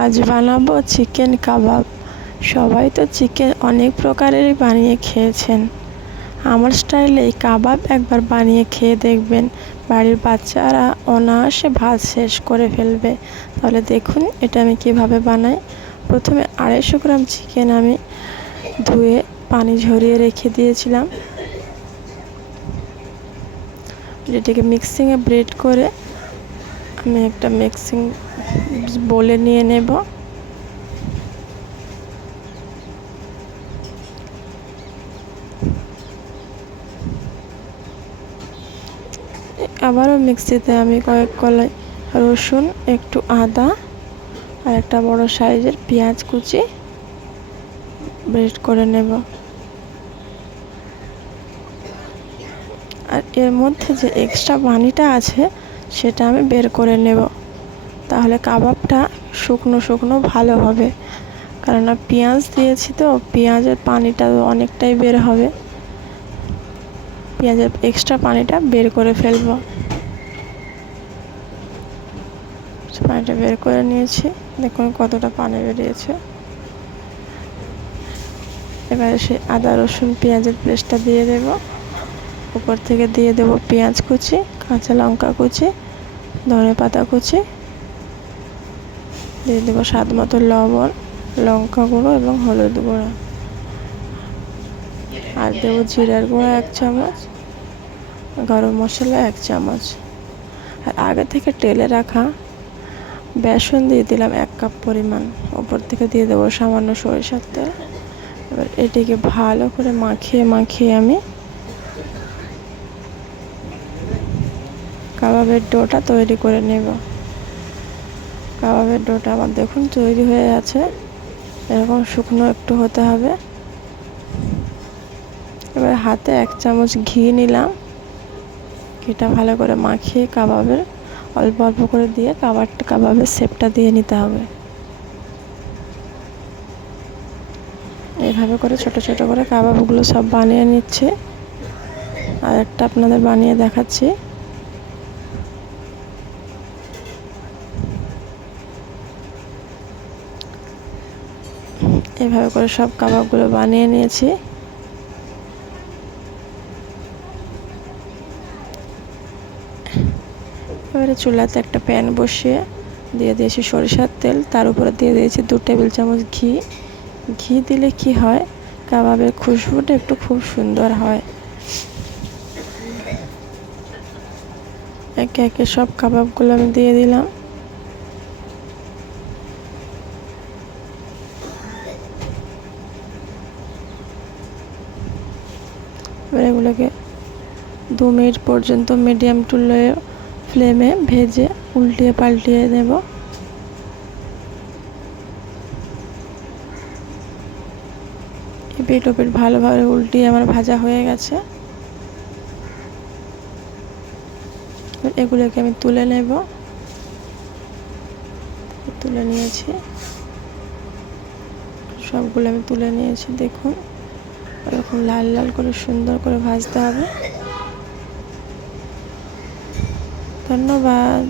আজ বানাবো চিকেন কাবাব। সবাই তো চিকেন অনেক প্রকারেরই বানিয়ে খেয়েছেন। আমার স্টাইলে এই কাবাব একবার বানিয়ে খেয়ে দেখবেন, বাড়ির বাচ্চারা অনায়াসে ভাত শেষ করে ফেলবে। তাহলে দেখুন এটা আমি কিভাবে বানাই। প্রথমে 250 গ্রাম চিকেন আমি ধুয়ে পানি ঝরিয়ে রেখে দিয়েছিলাম। এটাকে মিক্সিংয়ে ব্লেন্ড করে আমি একটা মিক্সিং বলে নিয়ে নেব। আবারও মিক্সিতে আমি কয়েক কলাই রসুন, একটু আদা আর একটা বড় সাইজের পেঁয়াজ কুচি ব্লেন্ড করে নেব। আর এর মধ্যে যে এক্সট্রা পানিটা আছে সেটা আমি বের করে নেব। তাহলে কাবাবটা শুকনো শুকনো ভালো হবে, কেননা পেঁয়াজ দিয়েছি তো পেঁয়াজের পানিটা অনেকটাই বের হবে। পেঁয়াজের এক্সট্রা পানিটা বের করে ফেলবো। পানিটা বের করে নিয়েছি, দেখুন কতটা পানি বেরিয়েছে। এবারে সেই আদা রসুন পেঁয়াজের পেস্টটা দিয়ে দেব। উপর থেকে দিয়ে দেব পেঁয়াজ কুচি, কাঁচা লঙ্কা কুচি, ধনেপাতা কুচি, দিয়ে দেব স্বাদ মতো লবণ, লঙ্কা গুঁড়ো এবং হলুদ গুঁড়ো, আর দেব জিরার গুঁড়ো 1 চামচ, গরম মশলা 1 চামচ, আর আগে থেকে টেলে রাখা বেসন দিয়ে দিলাম 1 কাপ পরিমাণ। উপর থেকে দিয়ে দেবো সামান্য সরিষার তেল। এবার এটিকে ভালো করে মাখিয়ে মাখিয়ে আমি কাবাবের ডোটা তৈরি করে নেব। কাবাবের ডোটা আমার দেখুন তৈরি হয়ে আছে, এরকম শুকনো একটু হতে হবে। এবার হাতে 1 চামচ ঘি নিলাম, ঘিটা ভালো করে মাখিয়ে কাবাবের অল্প অল্প করে দিয়ে কাবাবের শেপটা দিয়ে নিতে হবে। এইভাবে করে ছোট ছোট করে কাবাবগুলো সব বানিয়ে নিচ্ছে। আর একটা আপনাদের বানিয়ে দেখাচ্ছি। এইভাবে করে সব কাবাবগুলো বানিয়ে নিয়েছি। এবারে চুলাতে একটা প্যান বসিয়ে দিয়ে দিয়েছি সরিষার তেল, তার উপরে দিয়ে দিয়েছি 2 টেবিল চামচ ঘি। ঘি দিলে কি হয়, কাবাবের খুশবুটা একটু খুব সুন্দর হয়। একে একে সব কাবাবগুলো আমি দিয়ে দিলাম। এবার এগুলোকে 2 মিনিট পর্যন্ত মিডিয়াম টু লো ফ্লেমে ভেজে উল্টিয়ে পাল্টিয়ে নেব। এপিট ওপিট ভালোভাবে উল্টিয়ে আমার ভাজা হয়ে গেছে। এগুলোকে আমি তুলে নেব। তুলে নিয়েছি, সবগুলো আমি তুলে নিয়েছি। দেখুন এরকম লাল লাল করে সুন্দর করে ভাজতে হবে। ধন্যবাদ।